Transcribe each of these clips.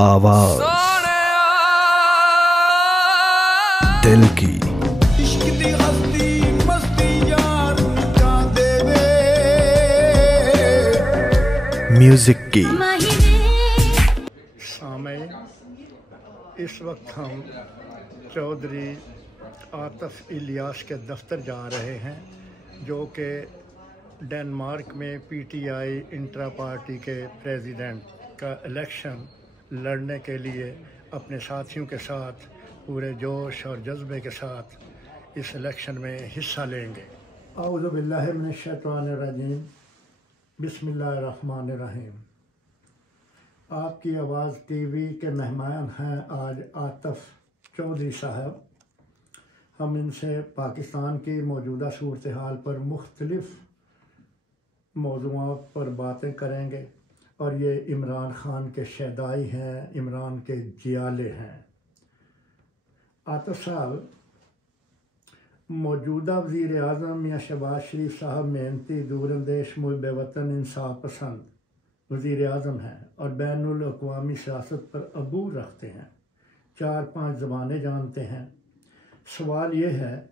आवाज दिल की म्यूजिक की। सामईन, इस वक्त हम चौधरी आतिफ इलियास के दफ्तर जा रहे हैं, जो कि डेनमार्क में पीटीआई इंट्रा पार्टी के प्रेसिडेंट का इलेक्शन लड़ने के लिए अपने साथियों के साथ पूरे जोश और जज्बे के साथ इस इलेक्शन में हिस्सा लेंगे। औज़ु बिल्लाहि मिनश शैतानिर रजीम, बिस्मिल्लाहिर्रहमानिर्रहीम। आपकी आवाज़ टीवी के मेहमान हैं आज आतिफ चौधरी साहब। हम इनसे पाकिस्तान की मौजूदा सूरत हाल पर मुख्तलिफ मौज़ूआत पर बातें करेंगे और ये इमरान ख़ान के शहदाई हैं, इमरान के जियाले हैं। आतिफ साहब, मौजूदा वज़ीर आज़म मियाँ शहबाज शरीफ साहब मेहनती, दूरंदेश, मुहिब वतन, इंसाफ पसंद वज़ीर आज़म हैं और बैनुल अक़वामी सियासत पर अबूर रखते हैं। 4-5 ज़बानें जानते हैं। सवाल ये है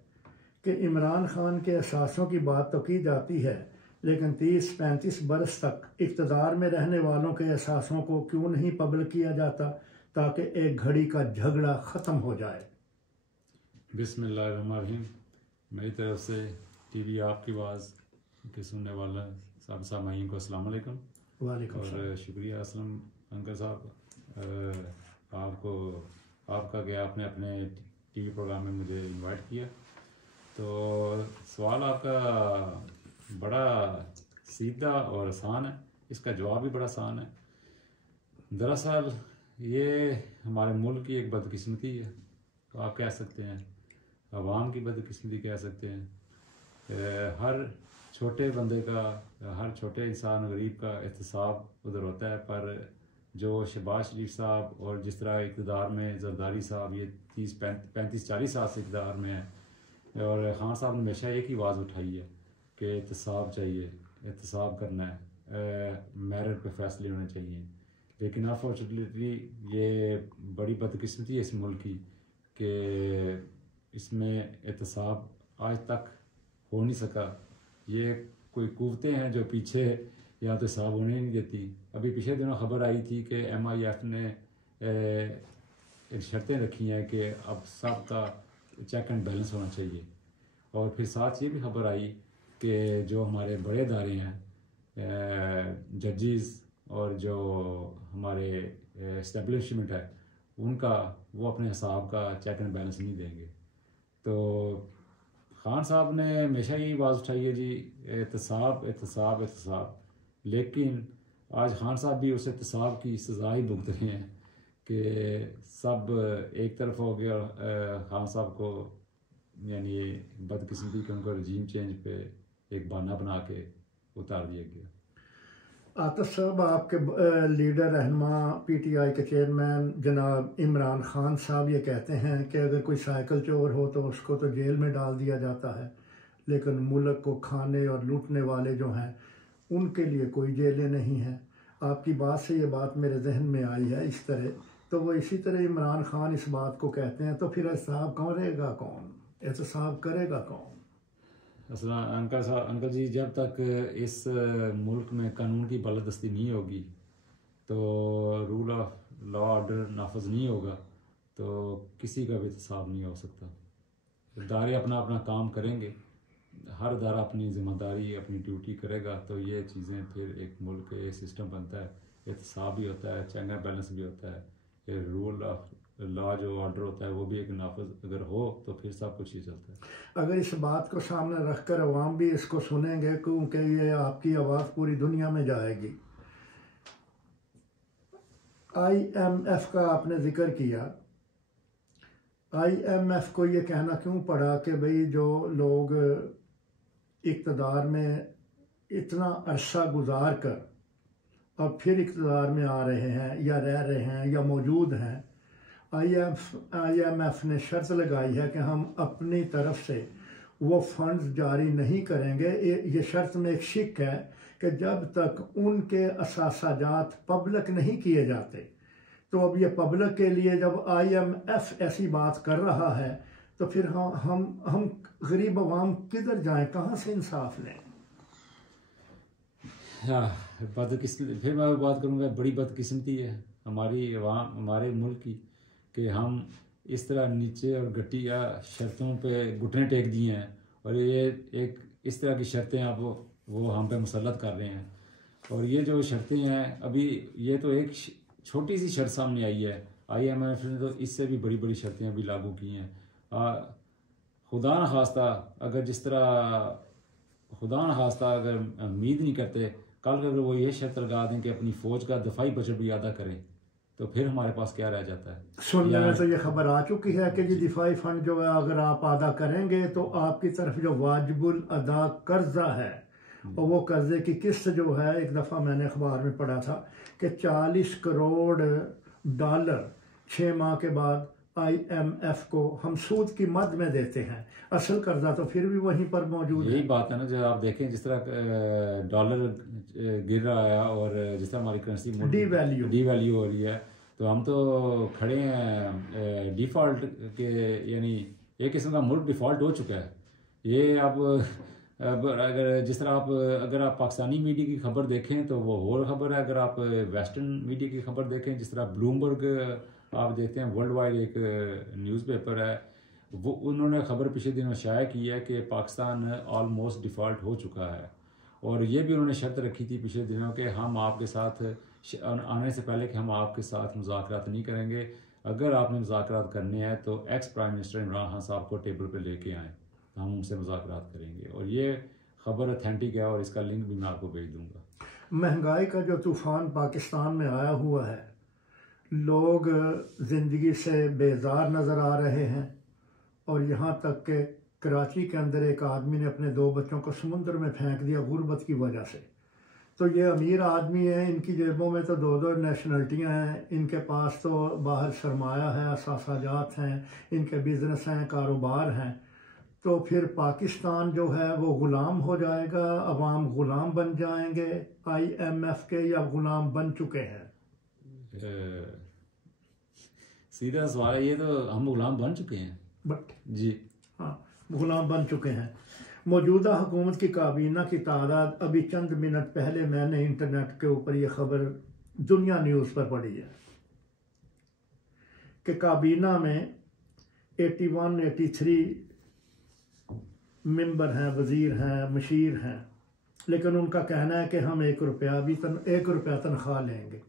कि इमरान ख़ान के असासों की बात तो की जाती है, लेकिन 30-35 बरस तक इक़्तिदार में रहने वालों के असासों को क्यों नहीं पब्लिक किया जाता, ताकि एक घड़ी का झगड़ा ख़त्म हो जाए। बिस्मिल्लाहिर्रहमानिर्रहीम। मेरी तरफ से टीवी आपकी आवाज़ के सुनने वाला सब सामाईन को अस्सलाम वालेकुम। वालेकुम और शुक्रिया असलम अंकल साहब, आपका कि आपने अपने टीवी प्रोग्राम में मुझे इनवाइट किया। तो सवाल आपका बड़ा सीधा और आसान है, इसका जवाब भी बड़ा आसान है। दरअसल ये हमारे मुल्क की एक बदकिस्मती है, तो आप कह सकते हैं अवाम की बदकिस्मती कह सकते हैं। हर छोटे बंदे का, हर छोटे इंसान गरीब का एहतसाब उधर होता है, पर जो शहबाज शरीफ साहब और जिस तरह इक़्तिदार में जरदारी साहब ये 30-35-40 साल से इक़्तिदार में है, और ख़ान साहब ने हमेशा एक ही आवाज़ उठाई है कि एहतसाब चाहिए, एहतसाब करना है, मेरिट पे फैसले होने चाहिए। लेकिन अनफॉर्चुनेटली ये बड़ी बदकिस्मती है इस मुल्क की कि इसमें एहतसाब आज तक हो नहीं सका। ये कोई कुव्वतें हैं जो पीछे या तो हिसाब होने नहीं देती। अभी पिछले दिनों खबर आई थी कि MIF ने शर्तें रखी हैं कि अब सब का चेक एंड बैलेंस होना चाहिए। और फिर साथ ये भी खबर आई कि जो हमारे बड़े इदारे हैं, जजेस और जो हमारे इस्टेब्लिशमेंट है, उनका वो अपने हिसाब का चेक एंड बैलेंस नहीं देंगे। तो ख़ान साहब ने हमेशा यही आवाज़ उठाई है जी, एहतसाब एहतसाब एहतसाब। लेकिन आज ख़ान साहब भी उस एहतसाब की सज़ा ही भुगत रहे हैं कि सब एक तरफ हो गया। ख़ान साहब को यानी बदकिस्मती के उनको रजीम चेंज पे एक बहाना बना के उतार दिया गया। आतिफ साहब, आपके लीडर रहनुमा PTI के चेयरमैन जनाब इमरान ख़ान साहब ये कहते हैं कि अगर कोई साइकिल चोर हो तो उसको तो जेल में डाल दिया जाता है, लेकिन मुल्क को खाने और लूटने वाले जो हैं उनके लिए कोई जेलें नहीं हैं। आपकी बात से ये बात मेरे जहन में आई है इस तरह। तो वो इसी तरह इमरान ख़ान इस बात को कहते हैं, तो फिर एहतसाब करेगा कौन, एहतसाब करेगा कौन? असल अंकल जी, जब तक इस मुल्क में कानून की बालादस्ती नहीं होगी, तो रूल ऑफ लॉ ऑर्डर नाफज नहीं होगा, तो किसी का भी एहतसाब नहीं हो सकता। इदारे अपना अपना काम करेंगे, हर इदारा अपनी ज़िम्मेदारी, अपनी ड्यूटी करेगा, तो ये चीज़ें फिर एक मुल्क का सिस्टम बनता है। एहतसाब भी होता है, चेक एंड बैलेंस भी होता है, ये रूल ऑफ लॉ जो ऑर्डर होता है वो भी एक नाफज अगर हो तो फिर सब कुछ ही चलता है। अगर इस बात को सामने रखकर अवाम भी इसको सुनेंगे, क्योंकि ये आपकी आवाज़ पूरी दुनिया में जाएगी। IMF का आपने जिक्र किया। IMF को ये कहना क्यों पड़ा कि भाई जो लोग इक़्तिदार में इतना अरसा गुजार कर अब फिर इक़्तिदार में आ रहे हैं या रह रहे हैं या मौजूद हैं, IMF ने शर्त लगाई है कि हम अपनी तरफ से वो फंड्स जारी नहीं करेंगे। ये शर्त में एक शिक है कि जब तक उनके असासाजात पब्लिक नहीं किए जाते, तो अब ये पब्लिक के लिए जब IMF ऐसी बात कर रहा है तो फिर हम गरीब अवाम किधर जाएं, कहाँ से इंसाफ लें? हाँ, फिर मैं बात करूँगा, बड़ी बदकिस्मती है हमारी अवाम, हमारे मुल्क की, कि हम इस तरह नीचे और घटिया शर्तों पे घुटने टेक दिए हैं, और ये एक इस तरह की शर्तें आप वो हम पे मुसल्लत कर रहे हैं। और ये जो शर्तें हैं, अभी ये तो एक छोटी सी शर्त सामने आई है, IMF ने तो इससे भी बड़ी बड़ी शर्तें अभी लागू की हैं। खुदा न खास्ता अगर जिस तरह खुदा न खास्ता अगर उम्मीद नहीं करते, कल अगर वो ये शर्त लगा दें कि अपनी फ़ौज का दफाई बजट भी अदा करें, तो फिर हमारे पास क्या रह जाता है? सुनने में तो ये खबर आ चुकी है कि जी दिफाई फंड जो है अगर आप अदा करेंगे तो आपकी तरफ जो वाजिबुल अदा कर्जा है, और वो कर्जे की किस्त जो है, एक दफ़ा मैंने अखबार में पढ़ा था कि 40 करोड़ डॉलर 6 माह के बाद IMF को हम सूद की मद में देते हैं, असल कर्जा तो फिर भी वहीं पर मौजूद है। यही बात है ना, जो आप देखें जिस तरह डॉलर गिर रहा है और जिस तरह हमारी करेंसी डीवैल्यू हो रही है, तो हम तो खड़े हैं डिफ़ॉल्ट के, यानी एक किस्म का मुल्क डिफ़ॉल्ट हो चुका है। ये अब अगर जिस तरह अगर आप पाकिस्तानी मीडिया की खबर देखें तो वो और खबर है, अगर आप वेस्टर्न मीडिया की खबर देखें, जिस तरह ब्लूमबर्ग आप देखते हैं, वर्ल्ड वाइड एक न्यूज़पेपर है, वो उन्होंने खबर पिछले दिनों शाया की है कि पाकिस्तान ऑलमोस्ट डिफ़ॉल्ट हो चुका है। और ये भी उन्होंने शर्त रखी थी पिछले दिनों कि हम आपके साथ आने से पहले कि हम आपके साथ मुज़ाकरात नहीं करेंगे, अगर आपने मुज़ाकरात करने हैं तो x prime minister Imran Khan साहब को टेबल पे लेके आएँ, हम उनसे मुज़ाकरात करेंगे। और ये खबर ऑथेंटिक है और इसका लिंक भी मैं आपको भेज दूँगा। महंगाई का जो तूफ़ान पाकिस्तान में आया हुआ है, लोग ज़िंदगी से बेजार नज़र आ रहे हैं, और यहाँ तक कि कराची के अंदर एक आदमी ने अपने 2 बच्चों को समुद्र में फेंक दिया गुर्बत की वजह से। तो ये अमीर आदमी है, इनकी जेबों में तो 2-2 नेशनलिटियाँ हैं, इनके पास तो बाहर सरमाया है, असासाजात हैं, इनके बिजनेस हैं, कारोबार हैं। तो फिर पाकिस्तान जो है वो ग़ुलाम हो जाएगा, अवाम ग़ुलाम बन जाएंगे IMF के, या ग़ुलाम बन चुके हैं? सीधा सवाल है, ये तो हम ग़ुलाम बन चुके हैं। बट जी हाँ, ग़ुलाम बन चुके हैं। मौजूदा हुकूमत की काबीना की तादाद, अभी चंद मिनट पहले मैंने इंटरनेट के ऊपर ये खबर दुनिया न्यूज़ पर पढ़ी है कि काबीना में 81-83 मेंबर हैं, वज़ीर हैं, मशीर हैं, लेकिन उनका कहना है कि हम 1 रुपया तनख्वाह लेंगे।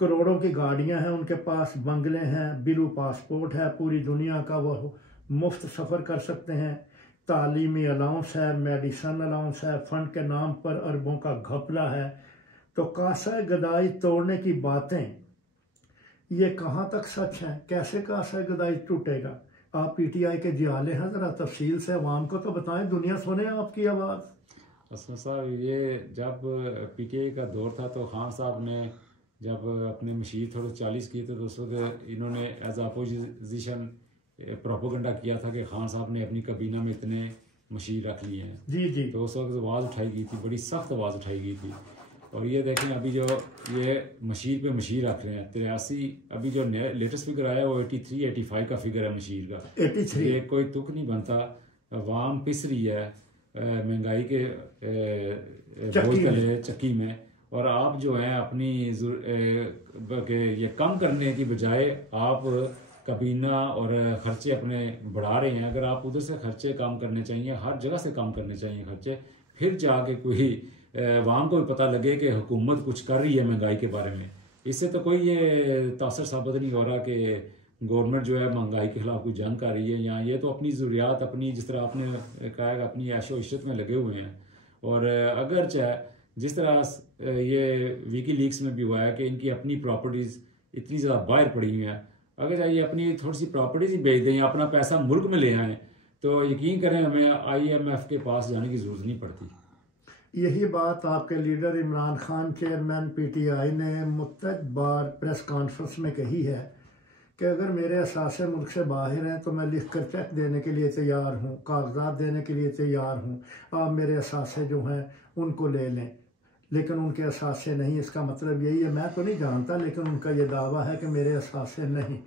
करोड़ों की गाड़ियां हैं उनके पास, बंगले हैं, बिलू पासपोर्ट है, पूरी दुनिया का वो मुफ्त सफ़र कर सकते हैं, तालीमी अलाउंस है, मेडिसन अलाउंस है, फंड के नाम पर अरबों का घपला है। तो कासा गदाई तोड़ने की बातें ये कहाँ तक सच हैं? कैसे कासा गदाई टूटेगा? आप PTI के जियाले हैं, ज़रा तफसील से अवाम को तो बताएं, दुनिया सुने आपकी आवाज़। असलम साहब, ये जब PTI का दौर था तो खान साहब ने जब अपने मशीर थोड़े 40 किए थे तो उस वक्त इन्होंने एज अपोजिशन प्रोपोगंडा किया था कि खान साहब ने अपनी काबीना में इतने मशीर रख लिए हैं। जी जी। तो उस वक्त आवाज़ उठाई गई थी, बड़ी सख्त आवाज़ उठाई गई थी। और ये देखें अभी जो ये मशीर पे मशीर रख रहे हैं, 83, अभी जो लेटेस्ट फिगर आया वो 83-85 का फिगर है मशीर का। 83 ये कोई तुक नहीं बनता। अवाम पिस रही है महंगाई के बोझ तले, चक्की में, और आप जो है अपनी ये कम करने की बजाय आप काबीना और ख़र्चे अपने बढ़ा रहे हैं। अगर आप उधर से खर्चे कम करने चाहिए, हर जगह से कम करने चाहिए खर्चे, फिर जाके कोई अवाम को भी पता लगे कि हुकूमत कुछ कर रही है महंगाई के बारे में। इससे तो कोई ये तासर साबित नहीं हो रहा कि गवर्नमेंट जो है महंगाई के खिलाफ कोई जंग कर रही है, या ये तो अपनी ज़रूरियात, अपनी जिस तरह आपने कहा है अपनी ऐशो इश्रत में लगे हुए हैं। और अगर चाहे जिस तरह ये विकीलीक्स में भी हुआ है कि इनकी अपनी प्रॉपर्टीज़ इतनी ज़्यादा बाहर पड़ी हुई हैं, अगर चाहिए अपनी थोड़ी सी प्रॉपर्टीज़ ही बेच दें या अपना पैसा मुल्क में ले आएँ, तो यकीन करें हमें IMF के पास जाने की ज़रूरत नहीं पड़ती। यही बात आपके leader Imran Khan, chairman PTI ने मुतअद्दिद बार प्रेस कॉन्फ्रेंस में कही है कि अगर मेरे असासे मुल्क से बाहर हैं तो मैं लिख कर चेक देने के लिए तैयार हूँ, कागजात देने के लिए तैयार हूँ, आप मेरे असासे जो हैं उनको ले लें। लेकिन उनके असासे नहीं। इसका मतलब यही है, मैं तो नहीं जानता, लेकिन उनका ये दावा है कि मेरे असासे नहीं।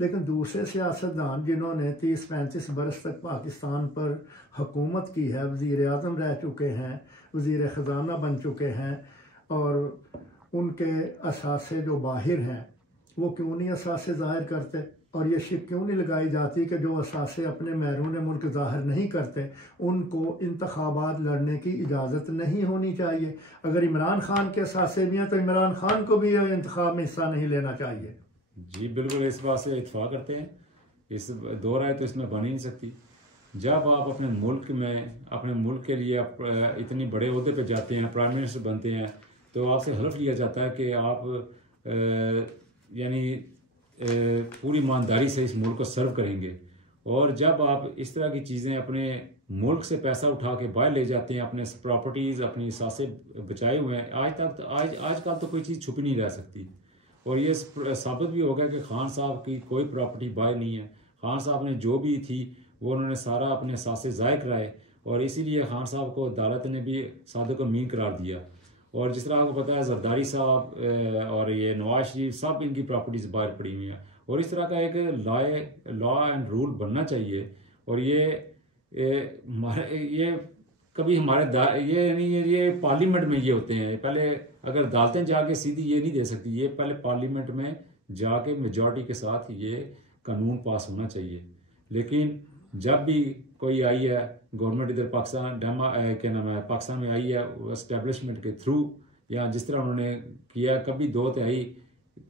लेकिन दूसरे सियासतदान जिन्होंने 30-35 बरस तक पाकिस्तान पर हुकूमत की है, वज़ीर आज़म रह चुके हैं, वज़ीर ख़ज़ाना बन चुके हैं, और उनके असासे जो बाहिर हैं वो क्यों नहीं असासे ज़ाहिर करते? और ये शिप क्यों नहीं लगाई जाती कि जो असासे अपने महरून मुल्क ज़ाहिर नहीं करते उनको इंतखाबात लड़ने की इजाज़त नहीं होनी चाहिए? अगर इमरान खान के असासे भी हैं तो इमरान खान को भी इंतखाब में हिस्सा नहीं लेना चाहिए। जी बिल्कुल, इस बात से इत्फाक करते हैं। इस दो राय तो इसमें बन ही नहीं सकती। जब आप अपने मुल्क में अपने मुल्क के लिए आप इतनी बड़े ओहदे पे जाते हैं, प्राइम मिनिस्टर बनते हैं, तो आपसे हल्फ लिया जाता है कि आप यानी पूरी ईमानदारी से इस मुल्क को सर्व करेंगे। और जब आप इस तरह की चीज़ें अपने मुल्क से पैसा उठा के बाहर ले जाते हैं, अपने प्रॉपर्टीज़ अपनी सासे बचाए हुए हैं, आजकल तो कोई चीज़ छुपी नहीं रह सकती। और ये साबित भी हो गया कि खान साहब की कोई प्रॉपर्टी बाय नहीं है। खान साहब ने जो भी थी वो उन्होंने सारा अपने सासे ज़ाय कराए, और इसीलिए खान साहब को अदालत ने भी सादिक अमीन करार दिया। और जिस तरह आपको पता है जरदारी साहब और ये नवाज शरीफ सब इनकी प्रॉपर्टीज़ बाहर पड़ी हुई हैं। और इस तरह का एक लॉ एंड रूल बनना चाहिए। और ये कभी हमारे ये पार्लियामेंट में ये होते हैं। पहले अगर अदालतें जाके सीधी ये नहीं दे सकती, ये पहले पार्लियामेंट में जाके मेजॉरिटी के साथ ये कानून पास होना चाहिए। लेकिन जब भी कोई आई है गवर्नमेंट इधर पाकिस्तान क्या नाम है पाकिस्तान में आई है एस्टेब्लिशमेंट के थ्रू, या जिस तरह उन्होंने किया, कभी 2 तिहाई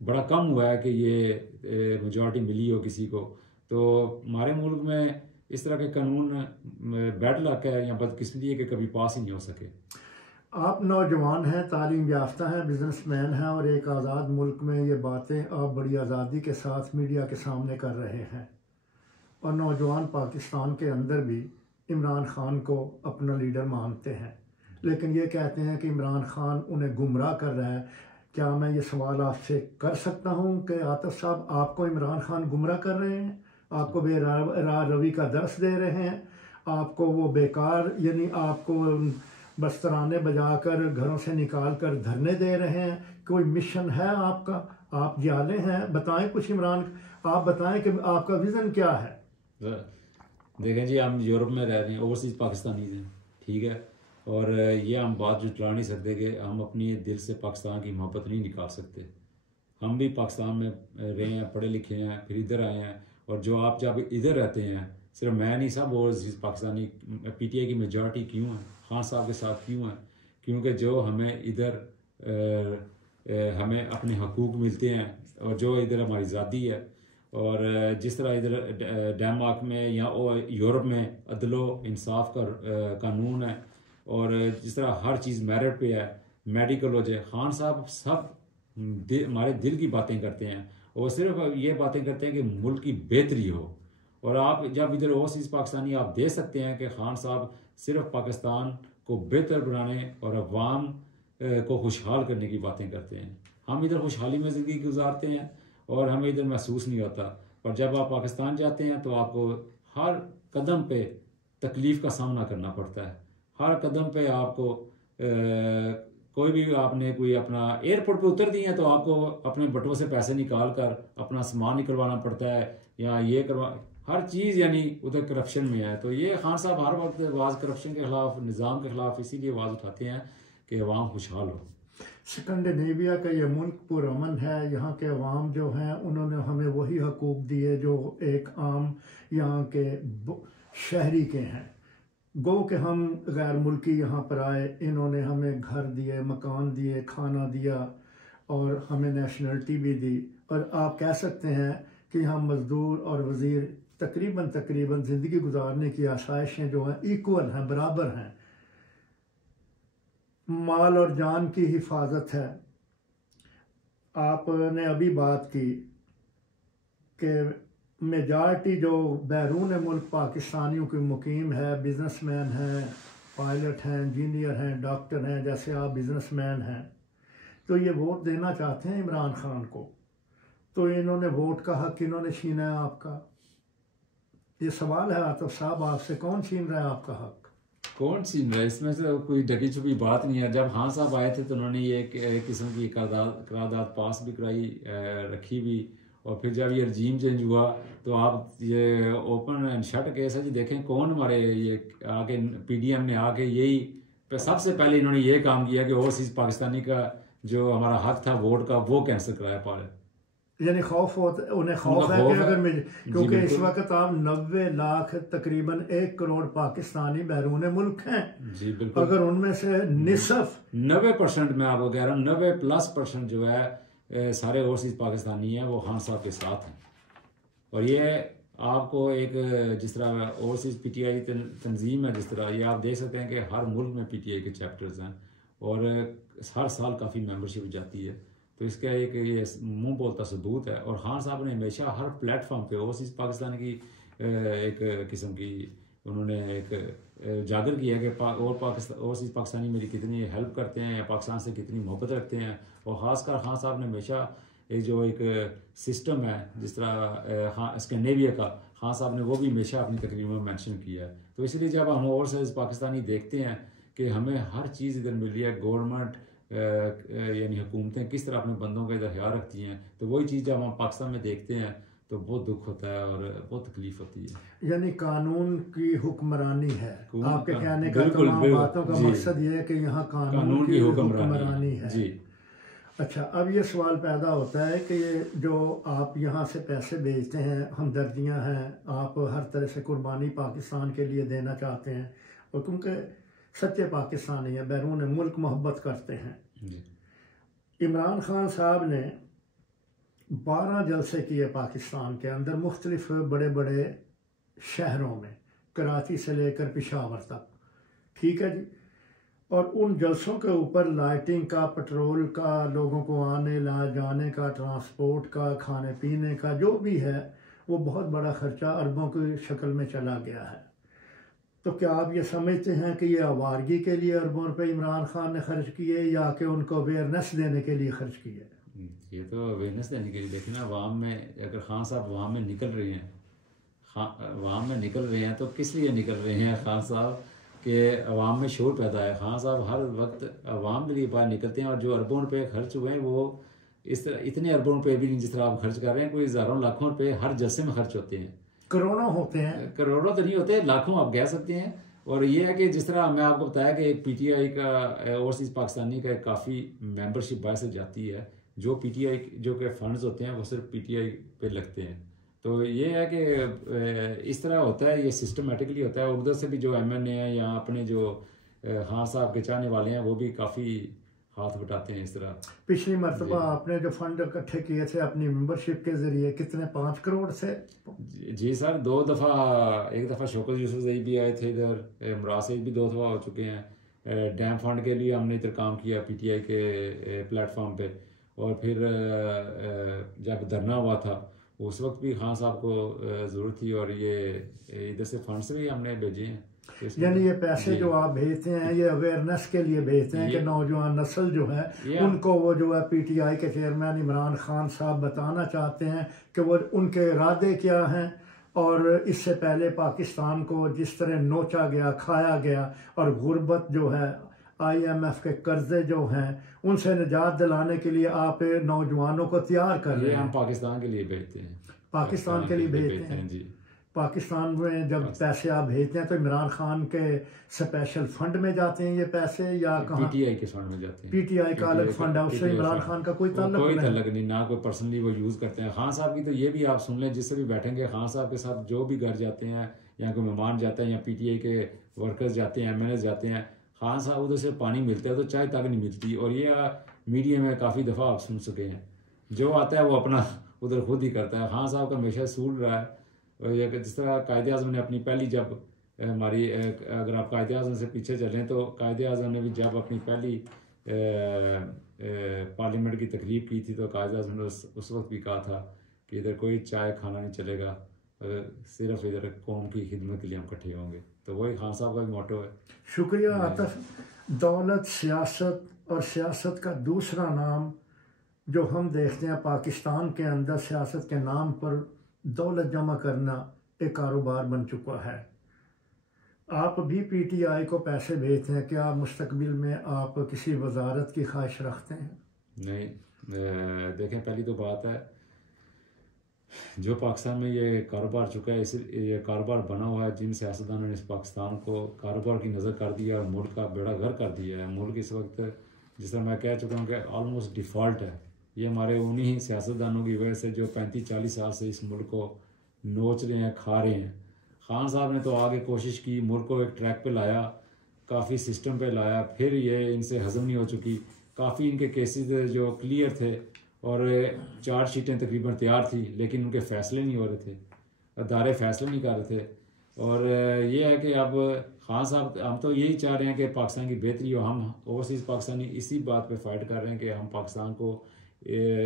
बड़ा कम हुआ है कि ये मेजॉरिटी मिली हो किसी को। तो हमारे मुल्क में इस तरह के कानून बैड लक है या बदकिस्मती है कि कभी पास ही नहीं हो सके। आप नौजवान हैं, तालीम याफ्ता हैं, बिजनेसमैन हैं, और एक आज़ाद मुल्क में ये बातें आप बड़ी आज़ादी के साथ मीडिया के सामने कर रहे हैं। और नौजवान पाकिस्तान के अंदर भी इमरान खान को अपना लीडर मानते हैं, लेकिन ये कहते हैं कि इमरान खान उन्हें गुमराह कर रहा है। क्या मैं ये सवाल आपसे कर सकता हूँ कि आतिफ साहब, आपको इमरान खान गुमराह कर रहे हैं? आपको बेराह रवि का दर्स दे रहे हैं? आपको वो बेकार यानी आपको बस तराने बजाकर घरों से निकाल कर धरने दे रहे हैं? कोई मिशन है आपका? आप जाले हैं? बताएं कुछ इमरान, आप बताएं कि आपका विज़न क्या है। देखें जी, हम यूरोप में रह रहे हैं, ओवरसीज पाकिस्तानी हैं, ठीक है, और ये हम बात जुटला नहीं सकते कि हम अपनी दिल से पाकिस्तान की मोहब्बत नहीं निकाल सकते। हम भी पाकिस्तान में रहे हैं, पढ़े लिखे हैं, फिर इधर आए हैं। और जो आप जब इधर रहते हैं, सिर्फ मैं नहीं, सब ओवरसीज पाकिस्तानी PTI की मेजॉरिटी क्यों है, खान साहब के साथ क्यों है? क्योंकि जो हमें इधर हमें अपने हकूक़ मिलते हैं, और जो इधर हमारी आज़ादी है, और जिस तरह इधर डेनमार्क में या यूरोप में अदलो इंसाफ का कानून है, और जिस तरह हर चीज़ मेरिट पे है, मेडिकल हो जाए, खान साहब सब हमारे दिल की बातें करते हैं, और सिर्फ ये बातें करते हैं कि मुल्क की बेहतरी हो। और आप जब इधर ओवरसीज़ पाकिस्तानी आप देख सकते हैं कि खान साहब सिर्फ पाकिस्तान को बेहतर बनाने और अवाम को खुशहाल करने की बातें करते हैं। हम इधर खुशहाली में ज़िंदगी गुजारते हैं और हमें इधर महसूस नहीं होता। और जब आप पाकिस्तान जाते हैं तो आपको हर कदम पे तकलीफ़ का सामना करना पड़ता है। हर कदम पे आपको कोई भी आपने कोई अपना एयरपोर्ट पे उतर दिए हैं तो आपको अपने बटुओं से पैसे निकाल कर अपना सामान निकलवाना पड़ता है, या ये करवा, हर चीज़ यानी उधर करप्शन में है। तो ये खान साहब हर वक्त आवाज़ करप्शन के ख़िलाफ़, निज़ाम के ख़िलाफ़ इसीलिए आवाज़ उठाते हैं कि अवाम खुशहाल हो। स्कैंडिनेविया का ये मुल्क पुरअमन है, यहाँ के अवाम जो हैं उन्होंने हमें वही हकूक़ दिए जो एक आम यहाँ के शहरी के हैं। गो कि हम गैर मुल्की यहाँ पर आए, इन्होंने हमें घर दिए, मकान दिए, खाना दिया, और हमें नेशनलिटी भी दी। और आप कह सकते हैं कि हम मज़दूर और वज़ीर तकरीबन ज़िंदगी गुजारने की आसाइशें जो हैं इक्वल हैं, बराबर हैं। माल और जान की हिफाजत है। आपने अभी बात की कि मेजॉरिटी जो बैरून मुल्क पाकिस्तानियों के मुकीम है, बिजनेसमैन हैं, पायलट हैं, इंजीनियर हैं, डॉक्टर हैं, जैसे आप बिजनेसमैन हैं, तो ये वोट देना चाहते हैं इमरान खान को। तो इन्होंने वोट का हक इन्होंने छीना है आपका। ये सवाल है आतिफ साहब आपसे, कौन छीन रहा है आपका हक? कौन सी है इसमें से कोई ढकी छुपी बात नहीं है। जब खान साहब आए थे तो उन्होंने ये एक किस्म की करारदाद पास भी कराई, रखी भी। और फिर जब ये रजीम चेंज हुआ तो आप ये ओपन एंड शट केस है जी, देखें कौन हमारे ये आके पीडीएम ने आके यही सबसे पहले इन्होंने ये काम किया कि ओवरसीज पाकिस्तानी का जो हमारा हक था वोट का वो कैंसिल कराया पाए। यानी खौफ होता, उन्हें खौफ है कि अगर मिल, क्योंकि इस वक्त आप 90 लाख तकरीबन 1 करोड़ पाकिस्तानी बैरून मुल्क हैं जी बिल्कुल, अगर उनमें से निसफ 90% मैं आपको कह रहा हूँ 90+% जो है सारे ओवरसीज पाकिस्तानी हैं वो खान साहब के साथ हैं। और ये आपको एक जिस तरह ओवरसीज पीटीआई तंजीम है, जिस तरह ये आप देख सकते हैं कि हर मुल्क में पीटीआई के चैप्टर्स हैं और हर साल काफ़ी मेंबरशिप जाती है। तो इसका एक ये मुंह बोलता सबूत है। और खान साहब ने हमेशा हर प्लेटफॉर्म पे ओवरसीज पाकिस्तान की एक किस्म की उन्होंने एक जागर किया कि ओवरसीज पाकिस्तानी मेरी कितनी हेल्प करते हैं या पाकिस्तान से कितनी मोहब्बत रखते हैं। और ख़ासकर खान साहब ने हमेशा एक जो एक सिस्टम है जिस तरह स्कैंडिनेविया का, खान साहब ने वो भी हमेशा अपनी तकरीर में मेंशन किया है। तो इसलिए जब हम ओवरसीज पाकिस्तानी देखते हैं कि हमें हर चीज़ इधर मिल रही है, गवर्नमेंट यानी हुकूमतें किस तरह अपने बंदों का इधर ख्याल रखती हैं, तो वही चीज़ जब हम पाकिस्तान में देखते हैं तो बहुत दुख होता है और बहुत तकलीफ होती है। यानी कानून की हुक्मरानी है आपके कहने का, बिल्कुल, तमाम बिल्कुल, बातों का जी। मकसद ये है कि यहाँ कानून की हुक्मरानी है जी। अच्छा, अब ये सवाल पैदा होता है कि ये जो आप यहाँ से पैसे भेजते हैं, हमदर्दियाँ हैं, आप हर तरह से कुर्बानी पाकिस्तान के लिए देना चाहते हैं और क्योंकि सच्चे पाकिस्तानी हैं, बैरून मुल्क मोहब्बत करते हैं। इमरान खान साहब ने 12 जलसे किए पाकिस्तान के अंदर, मुख्तलिफ बड़े बड़े शहरों में, कराची से लेकर पेशावर तक, ठीक है जी। और उन जलसों के ऊपर लाइटिंग का, पेट्रोल का, लोगों को आने ला जाने का, ट्रांसपोर्ट का, खाने पीने का जो भी है, वो बहुत बड़ा खर्चा अरबों की शक्ल में चला गया है। तो क्या आप ये समझते हैं कि ये आवारगी के लिए अरबों रुपये इमरान खान ने खर्च किए या कि उनको अवेयरनेस देने के लिए खर्च किए? ये तो अवेयरनेस देने के लिए, लेकिन अवाम में अगर खान साहब अवाम में निकल रहे हैं, अवाम में निकल रहे हैं तो किस लिए निकल रहे हैं खान साहब के अवाम में शोर पैदा है। खान साहब हर वक्त अवाम के लिए बाहर निकलते हैं और जो अरबों रुपये खर्च हुए हैं वो इस तरह इतने अरबों रुपये भी नहीं जिस तरह आप खर्च कर रहे हैं, कोई हज़ारों लाखों रुपये हर जलसे में खर्च होते हैं। करोड़ों होते हैं, करोड़ों तो नहीं होते, लाखों आप कह सकते हैं। और ये है कि जिस तरह मैं आपको बताया कि एक पीटीआई का ओवरसीज पाकिस्तानी का काफ़ी मेंबरशिप बाहर से जाती है, जो पीटीआई जो के फंड्स होते हैं वो सिर्फ पीटीआई पे लगते हैं। तो ये है कि इस तरह होता है, ये सिस्टमेटिकली होता है। उधर से भी जो एमएनए हैं या अपने जो खान साहब के चाहने वाले हैं वो भी काफ़ी हाथ बटाते हैं इस तरह। पिछली मरतबा आपने जो फंड इकट्ठे किए थे अपनी मेंबरशिप के जरिए, कितने 5 करोड़ से? जी सर, 2 दफ़ा, एक दफ़ा शौकत यूसुफजई भी आए थे इधर, इमरान सईद भी 2 दफ़ा हो चुके हैं। डैम फंड के लिए हमने इधर काम किया पीटीआई के प्लेटफॉर्म पे। और फिर जब धरना हुआ था उस वक्त भी खान साहब को ज़रूरत थी और ये इधर से फंड्स भी हमने भेजे हैं। यानी ये पैसे जो आप भेजते हैं ये अवेयरनेस के लिए भेजते हैं कि नौजवान नस्ल जो है उनको वो जो है पीटीआई के चेयरमैन इमरान खान साहब बताना चाहते हैं कि वो उनके इरादे क्या हैं और इससे पहले पाकिस्तान को जिस तरह नोचा गया, खाया गया और गुर्बत जो है, IMF के कर्जे जो हैं उनसे निजात दिलाने के लिए आप नौजवानों को तैयार कर रहे हैं। हम पाकिस्तान के लिए भेजते हैं, पाकिस्तान के लिए भेजते हैं जी। पाकिस्तान में जब पैसे आप भेजते हैं तो इमरान खान के स्पेशल फंड में जाते हैं ये पैसे या कहाँ? पीटीआई के फंड में जाते हैं। पीटीआई का अलग फंड है, उससे इमरान खान का कोई ताल्लुक नहीं, ना कोई पर्सनली वो यूज़ करते हैं। खान साहब की तो ये भी आप सुन लें, जिससे भी बैठेंगे खान साहब के साथ जो भी घर जाते हैं या कोई मेहमान जाता है या पीटीआई के वर्कर्स जाते हैं, MNA जाते हैं, खान साहब उधर से पानी मिलता है तो चाय तक नहीं मिलती। और ये मीडिया में काफ़ी दफ़ा आप सुन सके हैं, जो आता है वो अपना उधर खुद ही करता है। खान साहब का हमेशा सूल रहा है। और ये जिस तरह कायदे आज़म ने अपनी पहली, जब हमारी अगर आप कायदे आज़म से पीछे चलें तो कायदे आज़म ने भी जब अपनी पहली पार्लियामेंट की तकरीब की थी तो कायदे आज़म ने उस वक्त भी कहा था कि इधर कोई चाय खाना नहीं चलेगा, सिर्फ इधर कौम की खिदमत के लिए हम इकट्ठे होंगे। तो वही खान साहब का भी मोटो है। शुक्रिया आतिफ। दौलत, सियासत और सियासत का दूसरा नाम जो हम देखते हैं पाकिस्तान के अंदर, सियासत के नाम पर दौलत जमा करना एक कारोबार बन चुका है। आप भी पीटीआई को पैसे भेजते हैं, क्या मुस्तकबिल में आप किसी वजारत की ख्वाहिश रखते हैं? नहीं, देखें, पहली तो बात है, जो पाकिस्तान में ये कारोबार चुका है, इस ये कारोबार बना हुआ है, जिन सियासतदानों ने इस पाकिस्तान को कारोबार की नज़र कर दिया और मुल्क का बेड़ा गर्क कर दिया है। मुल्क इस वक्त, जिस तरह मैं कह चुका हूँ, कि ऑलमोस्ट डिफ़ॉल्ट है। ये हमारे उन्हीं सियासतदानों की वजह से जो 35-40 साल से इस मुल्क को नोच रहे हैं, खा रहे हैं। खान साहब ने तो आगे कोशिश की, मुल्क को एक ट्रैक पे लाया, काफ़ी सिस्टम पे लाया, फिर ये इनसे हज़म नहीं हो चुकी। काफ़ी इनके केसेस जो क्लियर थे और चार्जशीटें तकरीबन तैयार थी, लेकिन उनके फ़ैसले नहीं हो रहे थे, अदारे फ़ैसले नहीं कर रहे थे। और ये है कि अब खान साहब, हम तो यही चाह रहे हैं कि पाकिस्तान की बेहतरी हो। हम ओवरसीज़ पाकिस्तानी इसी बात पे फाइट कर रहे हैं कि हम पाकिस्तान को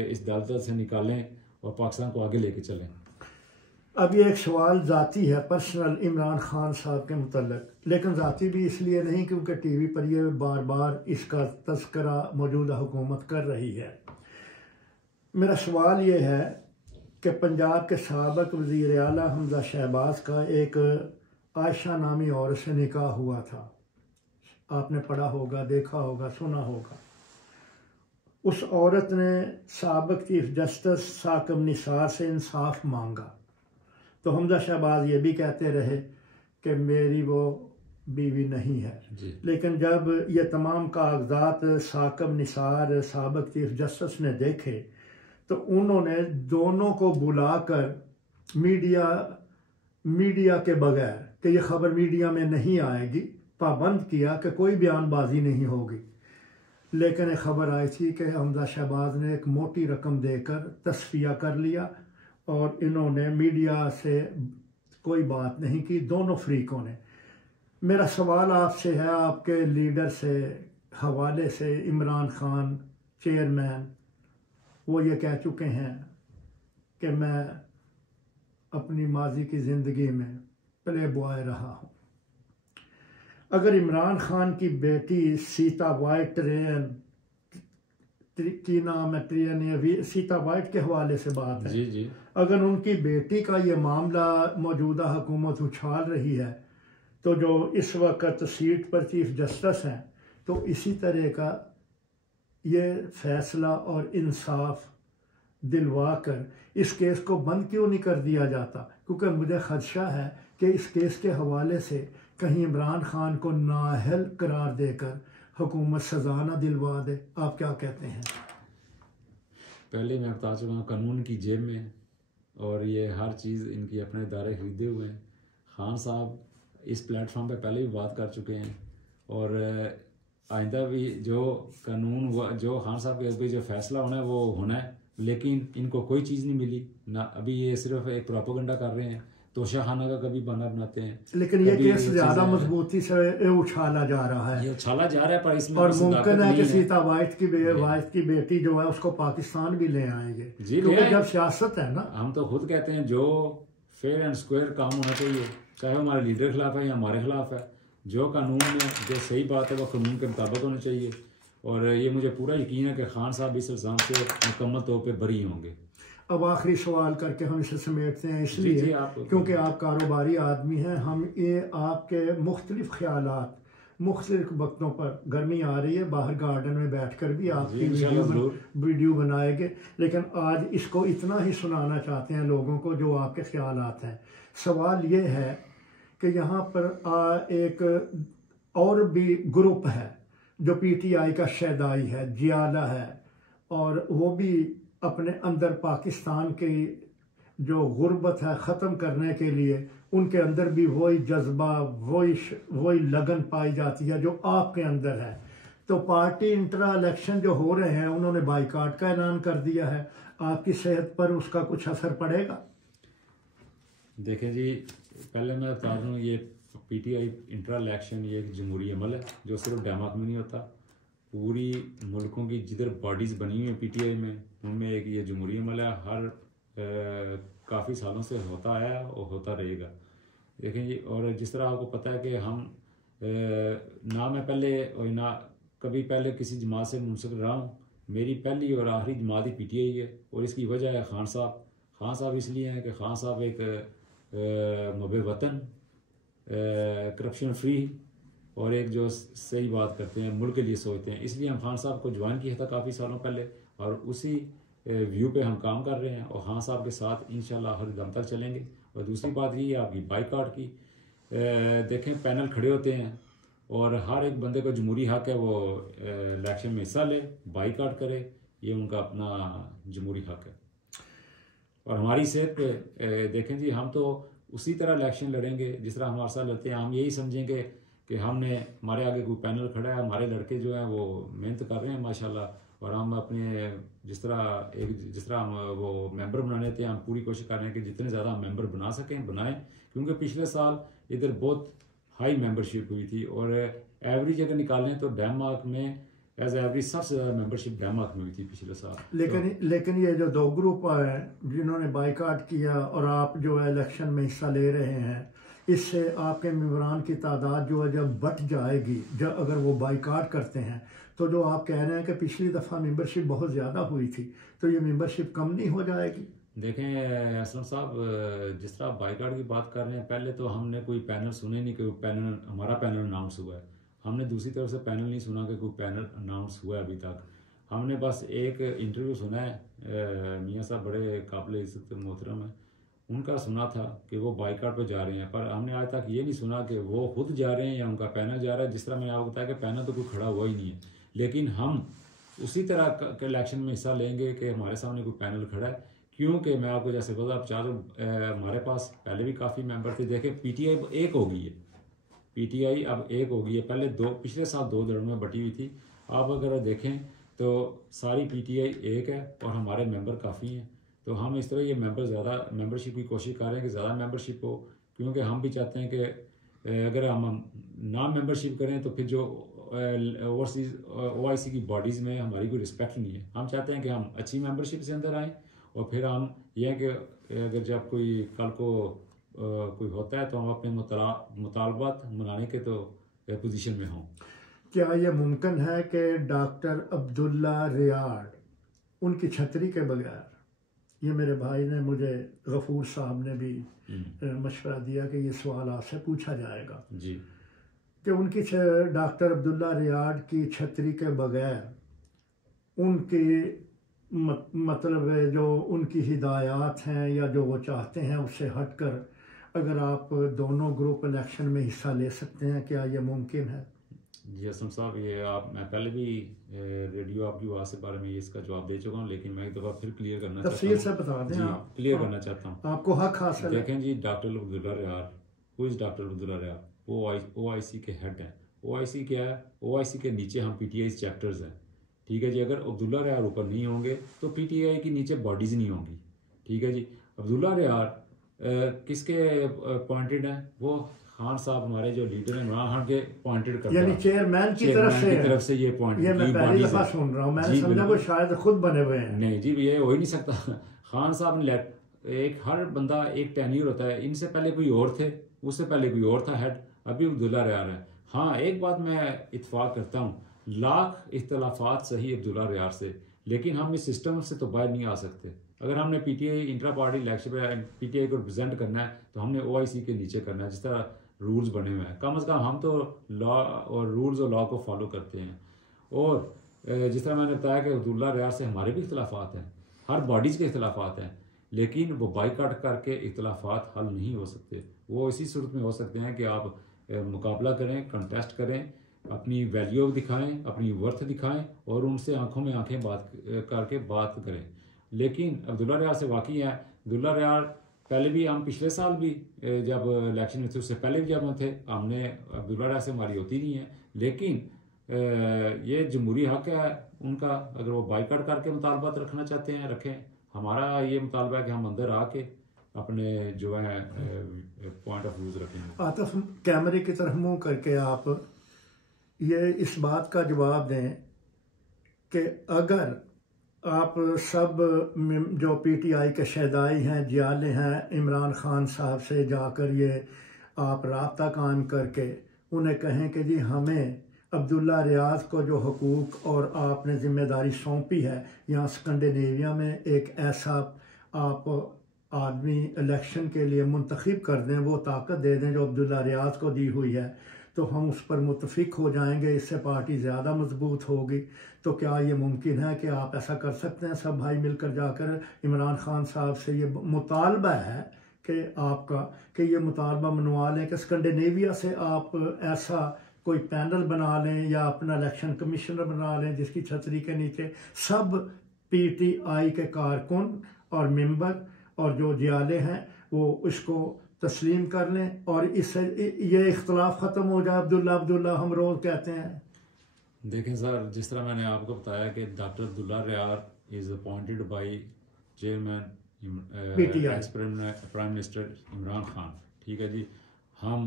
इस दलदल से निकालें और पाकिस्तान को आगे लेके चलें। अब ये एक सवाल ज़ाती है, पर्सनल, इमरान खान साहब के मुतल्लिक, लेकिन ज़ाती भी इसलिए नहीं क्योंकि टीवी पर ये बार बार इसका तज़किरा मौजूदा हुकूमत कर रही है। मेरा सवाल ये है कि पंजाब के साबिक़ वज़ीर आला हमज़ा शहबाज का एक आयशा नामी औरत से निकाह हुआ था। आपने पढ़ा होगा, देखा होगा, सुना होगा। उस औरत ने साबिक़ चीफ जस्टिस साकिब निसार से इंसाफ मांगा, तो हमज़ा शहबाज ये भी कहते रहे कि मेरी वो बीवी नहीं है। लेकिन जब ये तमाम कागजात साकिब निसार साबिक़ चीफ जस्टिस ने देखे तो उन्होंने दोनों को बुलाकर मीडिया के बगैर, कि ये ख़बर मीडिया में नहीं आएगी, पाबंद किया कि कोई बयानबाजी नहीं होगी। लेकिन एक ख़बर आई थी कि हमज़ा शहबाज ने एक मोटी रकम देकर तस्फिया कर लिया और इन्होंने मीडिया से कोई बात नहीं की, दोनों फरीकों ने। मेरा सवाल आपसे है, आपके लीडर से हवाले से, इमरान खान चेयरमैन, वो ये कह चुके हैं कि मैं अपनी माजी की ज़िंदगी में प्ले बॉय रहा हूँ। अगर इमरान खान की बेटी सीता वाइट, की नाम है, ट्रेन सीता वाइट के हवाले से बात है, जी। अगर उनकी बेटी का ये मामला मौजूदा हुकूमत उछाल रही है, तो जो इस वक्त सीट पर चीफ जस्टिस हैं, तो इसी तरह का ये फैसला और इंसाफ दिलवा कर इस केस को बंद क्यों नहीं कर दिया जाता? क्योंकि मुझे खदशा है कि इस केस के हवाले से कहीं इमरान खान को नाअहल करार देकर हुकूमत सजा न दिलवा दे। आप क्या कहते हैं? पहले मैं बता चुका हूँ, कानून की जेब में, और ये हर चीज़ इनकी अपने इदारे खरीदे हुए हैं। खान साहब इस प्लेटफॉर्म पे पहले भी बात कर चुके हैं और आइंदा भी जो कानून हुआ, जो खान साहब के अभी जो फैसला होना है वो होना है, लेकिन इनको कोई चीज़ नहीं मिली ना। अभी ये सिर्फ एक प्रोपेगेंडा कर रहे हैं, तोशा खाना का कभी बहाना बनाते हैं। लेकिन ये केस ज़्यादा मजबूती से उछाला जा रहा है, ये उछाला जा रहा है, पर इसमें और मुमकिन है कि सीता वाइट की बेटी जो है उसको पाकिस्तान भी ले आएंगे, क्योंकि जब सियासत है ना। हम तो खुद कहते हैं जो फेयर एंड स्क्वायर काम होना चाहिए, चाहे हमारे लीडर के खिलाफ है या हमारे खिलाफ है, जो कानून में जो सही बात है वो कानून के मुताबिक होना चाहिए। और ये मुझे पूरा यकीन है कि खान साहब इस इल्ज़ाम से मुकम्मल तौर पे बरी होंगे। अब आखिरी सवाल करके हम इसे समेटते हैं, इसलिए क्योंकि आप कारोबारी आदमी हैं, हम ये आपके मुख्तलिफ ख्यालात मुख्तलिफ वक्तों पर, गर्मी आ रही है, बाहर गार्डन में बैठकर भी आपकी वीडियो बनाएंगे, लेकिन आज इसको इतना ही सुनाना चाहते हैं लोगों को जो आपके ख्यालात हैं। सवाल ये है कि यहाँ पर एक और भी ग्रुप है जो पीटीआई का शहदाई है, जियाला है, और वो भी अपने अंदर पाकिस्तान की जो गुर्बत है ख़त्म करने के लिए उनके अंदर भी वही जज्बा, वही लगन पाई जाती है जो आपके अंदर है। तो पार्टी इंट्रा इलेक्शन जो हो रहे हैं, उन्होंने बाइकाट का ऐलान कर दिया है, आपकी सेहत पर उसका कुछ असर पड़ेगा? देखें जी, पहले मैं बता दूँ, ये पीटीआई इंट्रा इलेक्शन ये एक जमहूरी अमल है जो सिर्फ डेमाक में नहीं होता। पूरी मुल्कों की जिधर बॉडीज़ बनी हुई हैं पीटीआई में, उनमें एक ये जमहूरी अमल है, हर काफ़ी सालों से होता आया और होता रहेगा। देखें जी, और जिस तरह आपको पता है कि हम ना मैं पहले और ना कभी पहले किसी जमात से मुंसलिक रहा हूँ, मेरी पहली और आखिरी जमात ही पीटीआई है, और इसकी वजह है खान साहब। खान साहब इसलिए हैं कि खान साहब एक मुहब्बे वतन करप्शन फ्री और एक जो सही बात करते हैं, मुल्क के लिए सोचते हैं। इसलिए हम खान साहब को ज्वाइन किया था काफ़ी सालों पहले और उसी व्यू पे हम काम कर रहे हैं और खान साहब के साथ इंशाल्लाह हर दम तक चलेंगे। और दूसरी बात ये है आपकी बाइकआउट की, देखें पैनल खड़े होते हैं और हर एक बंदे को जमहूरी हक है वो इलेक्शन में हिस्सा ले, बाइकआउट करे, ये उनका अपना जमहूरी हक है। और हमारी सेहत पे देखें जी, हम तो उसी तरह इलेक्शन लड़ेंगे जिस तरह हमारे साथ लड़ते हैं। हम यही समझेंगे कि हमने हमारे आगे कोई पैनल खड़ा है, हमारे लड़के जो हैं वो मेहनत कर रहे हैं माशाल्लाह, और हम अपने जिस तरह हम वो मेंबर बनाने थे, हम पूरी कोशिश कर रहे हैं कि जितने ज़्यादा हम मेंबर बना सकें बनाएं, क्योंकि पिछले साल इधर बहुत हाई मेंबरशिप हुई थी और एवरेज अगर निकालें तो डेनमार्क में एज एवरेज सबसे ज़्यादा मेंबरशिप डेनमार्क में हुई थी पिछले साल। लेकिन ये जो दो ग्रुप हैं जिन्होंने बाइकआउट किया और आप जो है इलेक्शन में हिस्सा ले रहे हैं, इससे आपके मेंबरान की तादाद जो है जब बढ़ जाएगी, जब अगर वो बाइकआउट करते हैं, तो जो आप कह रहे हैं कि पिछली दफ़ा मेंबरशिप बहुत ज़्यादा हुई थी, तो ये मेंबरशिप कम नहीं हो जाएगी? देखें असलम साहब, जिस तरह बाइकआउट की बात कर रहे हैं, पहले तो हमने कोई पैनल सुने नहीं कि पैनल हमारा पैनल अनाउंस हुआ है। हमने दूसरी तरफ से पैनल नहीं सुना कि कोई पैनल अनाउंस हुआ है अभी तक। हमने बस एक इंटरव्यू सुना है, मियाँ साहब बड़े काबिल इज़्ज़त मोहतरम है, उनका सुना था कि वो बाइकआउट पे जा रहे हैं, पर हमने आज तक ये नहीं सुना कि वो खुद जा रहे हैं या उनका पैनल जा रहा है। जिस तरह मैंने आपको बताया कि पैनल तो कोई खड़ा हुआ ही नहीं है, लेकिन हम उसी तरह के इलेक्शन में हिस्सा लेंगे कि हमारे सामने कोई पैनल खड़ा है। क्योंकि मैं आपको जैसे बोला, आप चाह तो हमारे पास पहले भी काफ़ी मेंबर थे। देखें पीटीआई एक हो गई है, पीटीआई अब एक हो गई है, पहले पिछले साल दो दड़ों में बटी हुई थी। आप अगर देखें तो सारी पीटीआई एक है और हमारे मेंबर काफ़ी हैं, तो हम इस तरह ये मेंबरशिप की कोशिश कर रहे हैं कि ज़्यादा मेंबरशिप हो, क्योंकि हम भी चाहते हैं कि अगर हम ना मेंबरशिप करें तो फिर जो ओवरसीज OIC की बॉडीज़ में हमारी कोई रिस्पेक्ट नहीं है। हम चाहते हैं कि हम अच्छी मेंबरशिप से अंदर आएँ और फिर हम ये हैं कि अगर जब कोई कल को कोई होता है तो हम अपने मुतालबात मनाने के तो पोजीशन में हों। क्या ये मुमकिन है कि डॉक्टर अब्दुल्ला रियाड उनकी छतरी के बगैर, ये मेरे भाई ने मुझे, गफूर साहब ने भी मशवरा दिया कि ये सवाल आपसे पूछा जाएगा जी, कि उनकी डॉक्टर अब्दुल्ला रियाड की छतरी के बगैर उनकी मतलब जो उनकी हिदायत हैं या जो वो चाहते हैं उससे हटकर अगर आप दोनों ग्रुप इलेक्शन में हिस्सा ले सकते हैं, क्या ये मुमकिन है? जी असम साहब, ये मैं पहले भी रेडियो आपकी आवाज़ से बारे में इसका जवाब दे चुका हूँ, लेकिन मैं एक दफ़ा फिर क्लियर करना चाहता हूँ। तफसील से बता दें आप। क्लियर करना चाहता हूँ, आपको हक हासिल है। देखें जी, doctor Abdullah Riyad, who is doctor Abdullah Riyad? वो OIC के हेड हैं। OIC क्या है? OIC के नीचे हम PTI चैप्टर्स हैं, ठीक है जी। अगर अब्दुल्ला रियाद ऊपर नहीं होंगे तो PTI की नीचे बॉडीज़ नहीं होंगी, ठीक है जी। अब्दुल्ला रियाद किसके अपॉइंटेड हैं? वो खान साहब हमारे जो लीडर हैं इमरान खान के अपॉइंटेड करते हैं, यानी चेयरमैन की तरफ से ये अपॉइंट। ये मैं पहली दफा सुन रहा हूँ, मैंने समझा वो शायद खुद बने हुए हैं। नहीं जी, ये हो ही नहीं सकता। खान साहब ने एक हर बंदा एक टेन्यूर होता है, इनसे पहले कोई और थे, उससे पहले कोई और था हेड, अभी अब्दुल्ला रियाद है। हाँ, एक बात मैं इत्फाक करता हूँ, लाख इख्तलाफात सही अब्दुल्ला रियाद से, लेकिन हम इस सिस्टम से तो बाहर नहीं आ सकते। अगर हमने PTI इंट्रा पार्टी इलेक्शन में PTI को रिप्रेजेंट करना है तो हमने OIC के नीचे करना है, जिस तरह रूल्स बने हुए हैं। कम से कम हम तो लॉ और रूल्स और लॉ को फॉलो करते हैं। और जिस तरह मैंने बताया कि अब्दुल्ला रियाद से हमारे भी इख्तलाफात हैं, हर बॉडीज़ के इख्तलाफात हैं, लेकिन वो बाइकआउट करके इख्तलाफात हल नहीं हो सकते। वो इसी सूरत में हो सकते हैं कि आप मुकाबला करें, कंटेस्ट करें, अपनी वैल्यू दिखाएं, अपनी वर्थ दिखाएं और उनसे आंखों में आंखें बात करके बात करें। लेकिन अब्दुल्ला रियाद से वाकई है, अब्दुल्ला रियाद पहले भी, हम पिछले साल भी जब इलेक्शन में थे, उससे पहले भी जब हम थे, हमने अब्दुल्ला रियाद से हमारी होती नहीं है, लेकिन ये जमहूरी हक है उनका। अगर वो बाइकआउट करके मुतालबात रखना चाहते हैं रखें, हमारा ये मुतालबा है कि हम अंदर आके अपने जो है पॉइंट ऑफ व्यूज रखेंगे। आतिफ, कैमरे की तरफ मुंह करके आप ये इस बात का जवाब दें कि अगर आप सब जो PTI के शहदाई हैं, जियाले हैं, इमरान खान साहब से जाकर ये आप राब्ता कायम करके उन्हें कहें कि जी हमें अब्दुल्ला रियाद को जो हकूक़ और आपने ज़िम्मेदारी सौंपी है, यहाँ स्कैंडिनेविया में एक ऐसा आप आदमी इलेक्शन के लिए मुंतखब कर दें, वो ताकत दे दें जो अब्दुल्ला रियाज को दी हुई है, तो हम उस पर मुतफिक हो जाएंगे, इससे पार्टी ज़्यादा मजबूत होगी। तो क्या ये मुमकिन है कि आप ऐसा कर सकते हैं? सब भाई मिलकर जाकर इमरान खान साहब से ये मुतालबा है कि आपका कि ये मुतालबा मनवा लें कि स्कैंडिनेविया से आप ऐसा कोई पैनल बना लें या अपना इलेक्शन कमिश्नर बना लें जिसकी छतरी के नीचे सब PTI के कारकुन और मेंबर और जो जियाले हैं वो इसको तस्लीम कर लें और इससे ये इख्तलाफ ख़त्म हो जाए। अब्दुल्ला अब्दुल्ला हम रोज़ कहते हैं। देखें सर, जिस तरह मैंने आपको बताया कि doctor Abdullah Riaz is appointed by chairman PTI ex prime minister Imran Khan, ठीक है जी। हम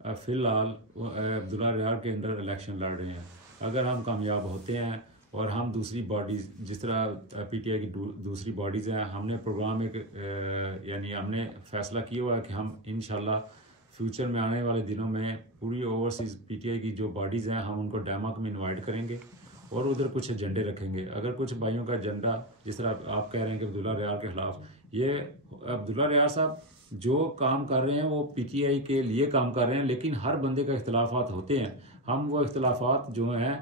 फ़िलहाल अब्दुल्ला रियाज के अंदर इलेक्शन लड़ रहे हैं। अगर हम कामयाब होते हैं और हम दूसरी बॉडीज़ जिस तरह PTI की दूसरी बॉडीज़ हैं, हमने प्रोग्राम यानी हमने फ़ैसला किया हुआ है कि हम इंशाल्लाह फ्यूचर में आने वाले दिनों में पूरी ओवरसीज़ PTI की जो बॉडीज़ हैं हम उनको डेमाक में इनवाइट करेंगे और उधर कुछ एजेंडे रखेंगे। अगर कुछ भाइयों का एजेंडा जिस तरह आप कह रहे हैं कि अब्दुल्ला रियाज के ख़िलाफ़, ये अब्दुल्ला रियाज साहब जो काम कर रहे हैं वो PTI के लिए काम कर रहे हैं, लेकिन हर बंदे का इख्तलाफात होते हैं। हम वो इख्तलाफात जो हैं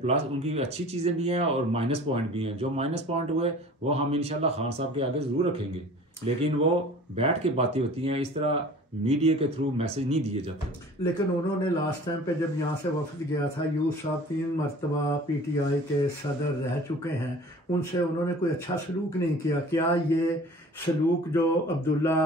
प्लस उनकी अच्छी चीज़ें भी हैं और माइनस पॉइंट भी हैं। जो माइनस पॉइंट हुए वो हम इंशाल्लाह खान साहब के आगे ज़रूर रखेंगे, लेकिन वो बैठ के बातें होती हैं, इस तरह मीडिया के थ्रू मैसेज नहीं दिए जाते। लेकिन उन्होंने लास्ट टाइम पे जब यहाँ से वफद गया था, यूसुफ साहब 3 मरतबा PTI के सदर रह चुके हैं, उनसे उन्होंने कोई अच्छा सलूक नहीं किया। क्या ये सलूक जो अब्दुल्ला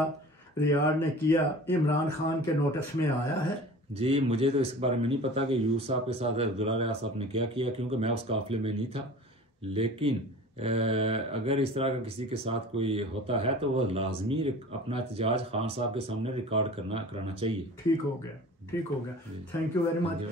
रियाज ने किया इमरान खान के नोटिस में आया है? जी, मुझे तो इसके बारे में नहीं पता कि यूसुफ साहब के साथ अब्दुल्ला रियाज साहब ने क्या किया, क्योंकि मैं उस काफिले में नहीं था। लेकिन अगर इस तरह का किसी के साथ कोई होता है तो वह लाजमी अपना एहतजाज खान साहब के सामने रिकॉर्ड कराना चाहिए। ठीक हो गया, ठीक हो गया। Thank you very much.